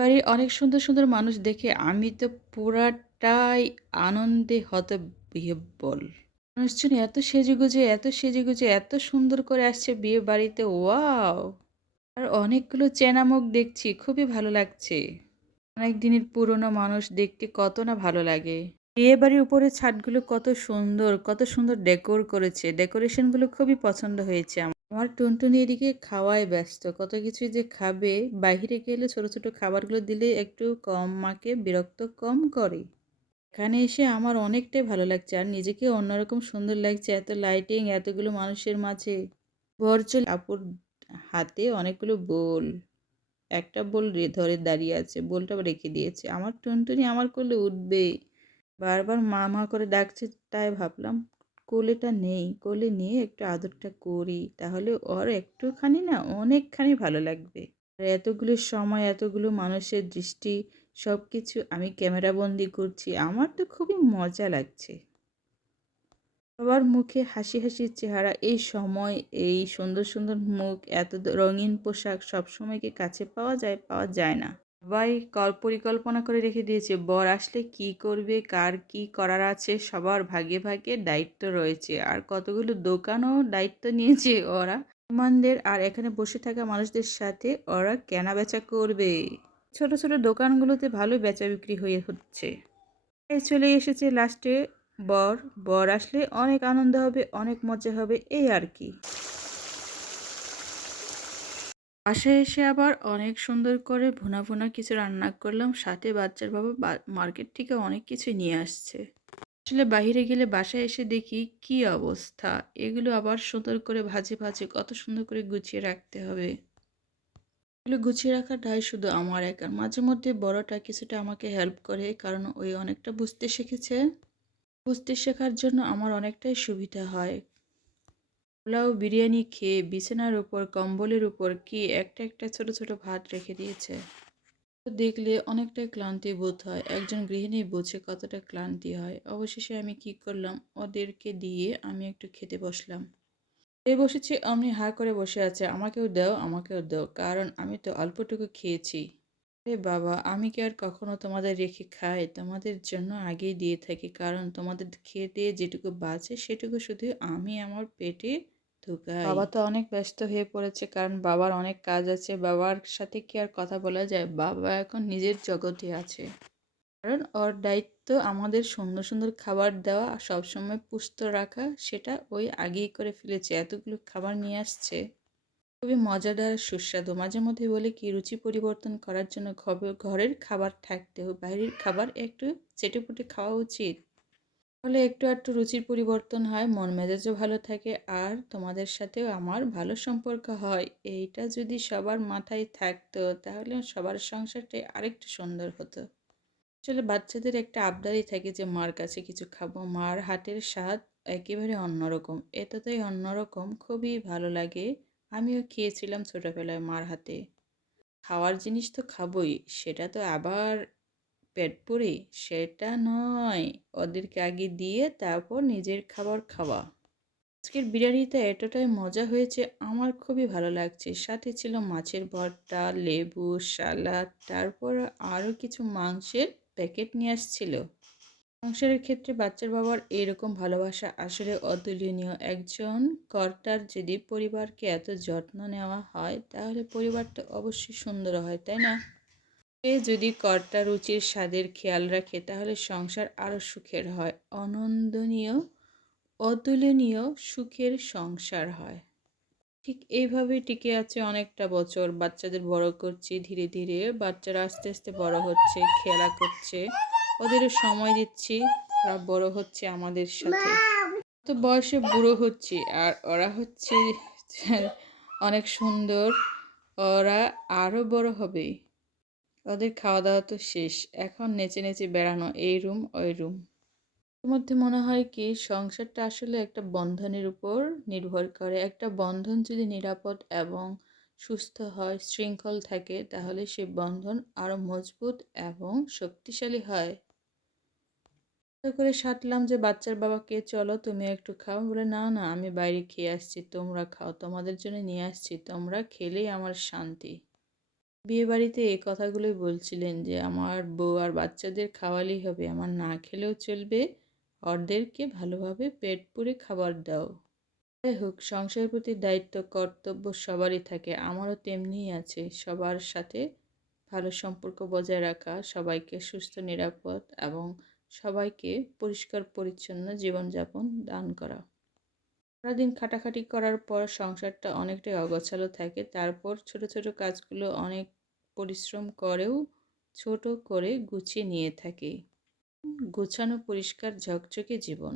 বাড়ির অনেক সুন্দর, সুন্দর মানুষ দেখে আমি তো পুরাটাই আনন্দে হতবিহ্বল। মানুষজন এত সেজেগুজে এত সুন্দর করে আসছে বিয়ে বাড়িতে, ওয়াও! আর অনেকগুলো চেনা মুখ দেখছি, খুবই ভালো লাগছে। অনেক দিনের পুরনো মানুষ দেখতে কত না ভালো লাগে। বিয়েবাড়ির উপরের ছাদগুলো কত সুন্দর ডেকোর করেছে। ডেকোরেশনগুলো খুবই পছন্দ হয়েছে আমার। আমার টুনটুনি এদিকে খাওয়ায় ব্যস্ত। কত কিছুই যে খাবে। বাহিরে গেলে ছোট, ছোট খাবারগুলো দিলে একটু কম মাকে বিরক্ত কম করে। এখানে এসে আমার অনেকটাই ভালো লাগছে। আর নিজেকে অন্যরকম সুন্দর লাগছে। এত লাইটিং, এতগুলো মানুষের মাঝে। বরচল আপুর হাতে অনেকগুলো বোল। একটা বোল ধরে দাঁড়িয়ে আছে। বোলটা রেখে দিয়েছে। আমার টুনটুনি আমার কোলে উঠবে। বারবার মা, মা করে ডাকছে, তাই ভাবলাম কোলেটা নেই। কোলে নিয়ে একটু আদরটা করি। তাহলে ওর একটুখানি না অনেকখানি ভালো লাগবে। আর এতগুলো সময়, এতগুলো মানুষের দৃষ্টি সবকিছু আমি ক্যামেরাবন্দি করছি। আমার তো খুবই মজা লাগছে। সবার মুখে হাসি, হাসি চেহারা। এই সময় এই সুন্দর, সুন্দর মুখ, এত রঙিন পোশাক সবসময় কি কাছে পাওয়া যায়? পাওয়া যায় না। সবাই পরিকল্পনা করে রেখে দিয়েছে। বর আসলে কি করবে, কার কি করার আছে সবার ভাগে, ভাগে দায়িত্ব রয়েছে। আর কতগুলো দোকানও দায়িত্ব নিয়েছে ওরা। মেহমানদের আর এখানে বসে থাকা মানুষদের সাথে ওরা কেনাবেচা করবে। ছোট, ছোট দোকানগুলোতে ভালো বেচা বিক্রি হচ্ছে। এই চলে এসেছে লাস্টে বর। বর আসলে অনেক আনন্দ হবে, অনেক মজা হবে এই আর কি। বাসায় এসে আবার অনেক সুন্দর করে ভুনা ভুনা কিছু রান্না করলাম। সাথে বাচ্চার বাবা মার্কেট থেকে অনেক কিছু নিয়ে আসছে। আসলে বাইরে গেলে বাসায় এসে দেখি কি অবস্থা। এগুলো আবার সুন্দর করে ভাজে ভাজে কত সুন্দর করে গুছিয়ে রাখতে হবে। এগুলো গুছিয়ে রাখাটাই শুধু আমার একার। মাঝে মধ্যে বড়টা কিছুটা আমাকে হেল্প করে, কারণ ওই অনেকটা বুঝতে শিখেছে। বুঝতে শেখার জন্য আমার অনেকটাই সুবিধা হয়। পোলাও বিরিয়ানি খেয়ে বিছানার উপর কম্বলের উপর কি একটা একটা ছোট ছোট ভাত রেখে দিয়েছে। তো দেখলে অনেকটাই ক্লান্তি বোধ হয়। একজন গৃহিণী বোঝে কতটা ক্লান্তি হয়। অবশেষে আমি কি করলাম, ওদেরকে দিয়ে আমি একটু খেতে বসলাম। এই বসেছি অমনি হা করে বসে আছে, আমাকেও দাও আমাকেও দাও, কারণ আমি তো অল্পটুকু খেয়েছি। আরে বাবা, আমি কি আর কখনো তোমাদের রেখে খাই? তোমাদের জন্য আগেই দিয়ে থাকি, কারণ তোমাদের খেতে যেটুকু বাঁচে সেটুকু শুধু আমি আমার পেটে ঢুকাই। বাবা তো অনেক ব্যস্ত হয়ে পড়েছে, কারণ বাবার অনেক কাজ আছে। বাবার সাথে কি আর কথা বলা যায়? বাবা এখন নিজের জগতে আছে। কারণ ওর দায়িত্ব আমাদের সুন্দর সুন্দর খাবার দেওয়া, আর সবসময় পুষ্ট রাখা। সেটা ওই আগেই করে ফেলেছে। এতগুলো খাবার নিয়ে আসছে, খুবই মজাদার সুস্বাদু। মাঝে মধ্যে বলে কি, রুচি পরিবর্তন করার জন্য ঘরের খাবার থাকতে হবে, বাইরের খাবার একটু চেটেপুটে খাওয়া উচিত। তাহলে একটু একটু রুচির পরিবর্তন হয়, মন মেজাজও ভালো থাকে, আর তোমাদের সাথেও আমার ভালো সম্পর্ক হয়। এইটা যদি সবার মাথায় থাকতো তাহলে সবার সংসারটাই আরেকটু সুন্দর হতো। আসলে বাচ্চাদের একটা আবদারই থাকে যে মার কাছে কিছু খাবো। মার হাতের স্বাদ একেবারে অন্যরকম। এতটাই অন্যরকম, খুবই ভালো লাগে। আমিও খেয়েছিলাম ছোটবেলায় মার হাতে। খাওয়ার জিনিস তো খাবোই, সেটা তো আবার পেট পুরি সেটা নয়। ওদেরকে আগে দিয়ে তারপর নিজের খাবার খাওয়া। আজকের বিরিয়ানিটা এতটাই মজা হয়েছে, আমার খুবই ভালো লাগছে। সাথে ছিল মাছের ভর্তা, লেবু, সালাদ, তারপর আরও কিছু মাংসের প্যাকেট নিয়ে আসছিল। সংসারের ক্ষেত্রে বাচ্চার বাবার এরকম ভালোবাসা আসলে অতুলনীয়। একজন কর্তার যদি পরিবারকে এত যত্ন নেওয়া হয় তাহলে পরিবারটা অবশ্যই সুন্দর হয়, তাই না? এ যদি কর্তা রুচির স্বাদের খেয়াল রাখে তাহলে সংসার আরও সুখের হয়। অনন্দনীয়, অতুলনীয় সুখের সংসার হয়। ঠিক এইভাবেই টিকে আছে অনেকটা বছর। বাচ্চাদের বড় করছি ধীরে ধীরে। বাচ্চারা আস্তে আস্তে বড় হচ্ছে, খেলা করছে, ওদেরও সময় দিচ্ছি। ওরা বড় হচ্ছে আমাদের সাথে। তো বয়সে বুড়ো হচ্ছি, আর ওরা হচ্ছে অনেক সুন্দর। ওরা আরও বড় হবে। ওদের খাওয়া দাওয়া তো শেষ, এখন নেচে নেচে বেড়ানো এই রুম ওই রুম। এর মধ্যে মনে হয় কি, সংসারটা আসলে একটা বন্ধনের উপর নির্ভর করে। একটা বন্ধন যদি নিরাপদ এবং সুস্থ হয়, শৃঙ্খল থাকে, তাহলে সে বন্ধন আরো মজবুত এবং শক্তিশালী হয়। করে সাধলাম যে বাচ্চার বাবাকে, চলো তুমি একটু খাও। বলে না না, আমি বাইরে খেয়ে আসছি, তোমরা খাও, তোমাদের জন্য নিয়ে আসছি, তোমরা খেলেই আমার শান্তি। বিয়েবাড়িতে এই কথাগুলোই বলছিলেন যে, "আমার বউ আর বাচ্চাদের খাওয়ালেই হবে। আমার না খেলেও চলবে। ওদেরকে ভালোভাবে পেট পুরে খাবার দাও।" যাই হোক, সংসারের প্রতি দায়িত্ব, কর্তব্য সবারই থাকে। আমারও তেমনিই আছে। সবার সাথে ভালো সম্পর্ক বজায় রাখা, সবাইকে সুস্থ, নিরাপদ এবং সবাইকে পরিষ্কার পরিচ্ছন্ন জীবনযাপন দান করা। সারাদিন খাটাখাটি করার পর সংসারটা অনেকটাই অগোছালো থাকে। তারপর ছোট, ছোট কাজগুলো অনেক পরিশ্রম করেও ছোট করে গুছিয়ে নিয়ে থাকি। গোছানো, পরিষ্কার, ঝকঝকে জীবন।